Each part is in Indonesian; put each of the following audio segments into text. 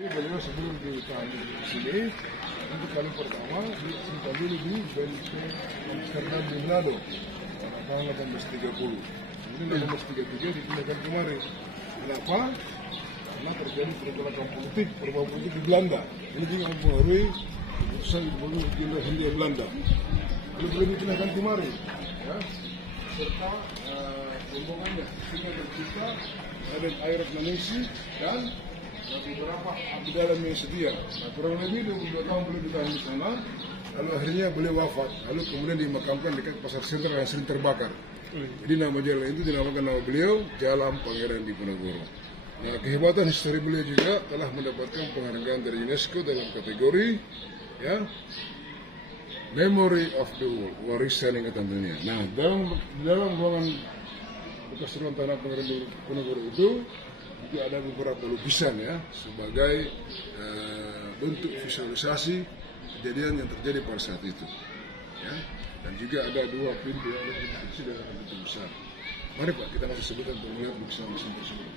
Beliau sebelum ditahan di sini, untuk kali pertama sempat dulu di BLP Amsterdam di Manado, tanggal 18.30. Kemudian 18.33 dipindahkan kemari. Kenapa? Karena terjadi pergolakan politik, perubahan politik di Belanda. Ini juga mempengaruhi keputusan Gubernur Hindia Belanda. Lalu beliau dipindahkan kemari, ya, serta rombongannya sehingga tercipta Raden Air Malaysia dan beberapa abdi dalam yang setia. Nah, kurang lebih 22 tahun beliau ditahan di sana. Lalu akhirnya beliau wafat. Lalu kemudian dimakamkan dekat Pasar Sentral yang sering terbakar. Jadi nama jalan itu dinamakan nama beliau Jalan Pangeran Diponegoro. Nah, kehebatan histori beliau juga telah mendapatkan penghargaan dari UNESCO dalam kategori, ya, Memory of the World, warisan ingatan dunia. Nah, dalam ruangan bekas ruang tanah Pangeran Diponegoro itu ada beberapa lukisan, ya, sebagai bentuk visualisasi kejadian yang terjadi pada saat itu, ya. Dan juga ada dua pintu, ada pintu kecil dan ada pintu besar. Mari Pak, kita masih sebutkan untuk melihat lukisan-lukisan tersebut.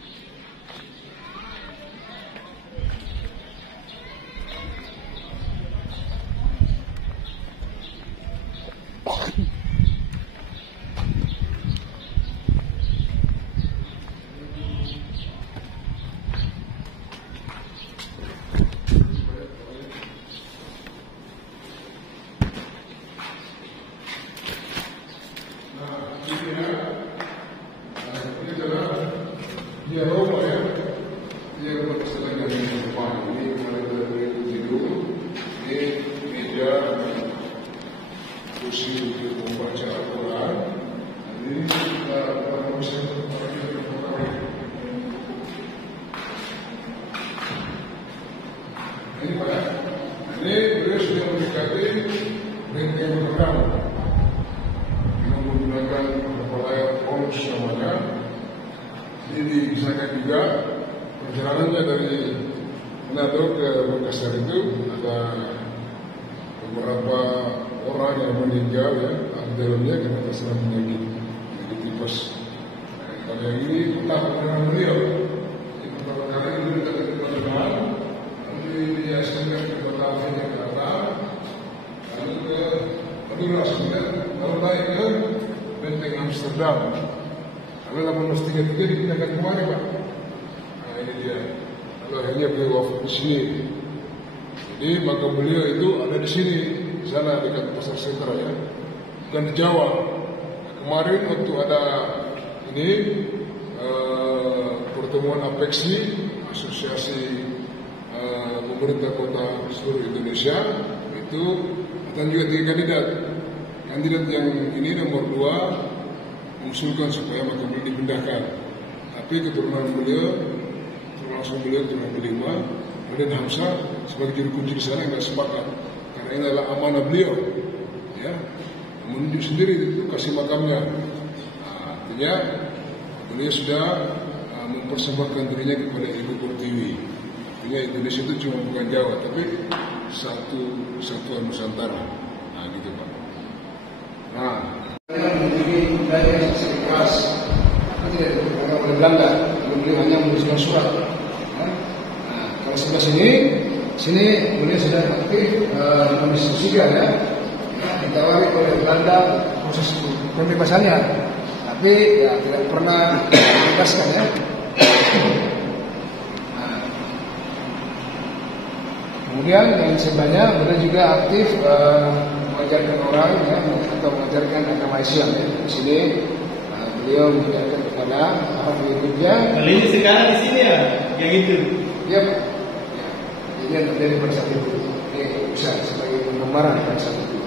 Dia Roma, ya, dia Roma kesalahan yang depan. Ini kemarin dari tidur, ini meja kursi untuk membaca Al-Quran. Ini kita bisa ini Pak, ini beliau sudah mendekati benteng pertama. Kita menggunakan beberapa layar bonus namanya. Ini misalkan juga perjalanannya dari Manado ke Makassar itu ada beberapa orang yang meninggal, ya, di dalamnya karena terserang penyakit tipes. Kalau yang ini tetap dengan beliau. Ini beberapa kali dulu kita kebetulan, lalu dihiaskan ke kota Alfanya ke atas, lalu ke Madura Sudan, lalu naik ke Benteng Amsterdam. Lalu 1833 dipindahkan kemari, Pak. Nah, ini dia. Lalu akhirnya beliau wafat di sini. Jadi makam beliau itu ada di sini, di sana dekat Pasar Sentral, ya, bukan di Jawa. Nah, kemarin waktu ada ini pertemuan APEXI, Asosiasi Pemerintah Kota seluruh Indonesia, itu dan juga 3 kandidat. Kandidat yang ini nomor 2 mengusulkan supaya makam beliau dipindahkan, tapi keturunan beliau, termasuk beliau keturunan kelima, Raden Hamzah sebagai juru kunci di sana nggak sepakat, karena ini adalah amanah beliau, ya, menunjuk sendiri itu kasih makamnya. Nah, artinya beliau sudah mempersembahkan dirinya kepada Ibu Pertiwi. Artinya Indonesia itu cuma bukan Jawa, tapi satu satuan Nusantara. Nah, gitu Pak. Nah, memiliki budaya yang sangat keras, tidak dipegang oleh Belanda. Beliau hanya menuliskan surat. Nah, kalau sebelah sini beliau sudah aktif mendiskusikan, ya, ditawari oleh Belanda proses pembebasannya, tapi ya tidak pernah dibebaskan, ya. Nah, kemudian yang sebelahnya beliau juga aktif mengajarkan orang, ya, atau mengajarkan agama Islam, ya. Di sini beliau mengajarkan kepada para pengikutnya. Kali ini sekarang di sini, ya, yang itu. Ya, Pak. Ya. Jadi yang terjadi pada saat itu, ini bisa sebagai penggambaran pada saat itu.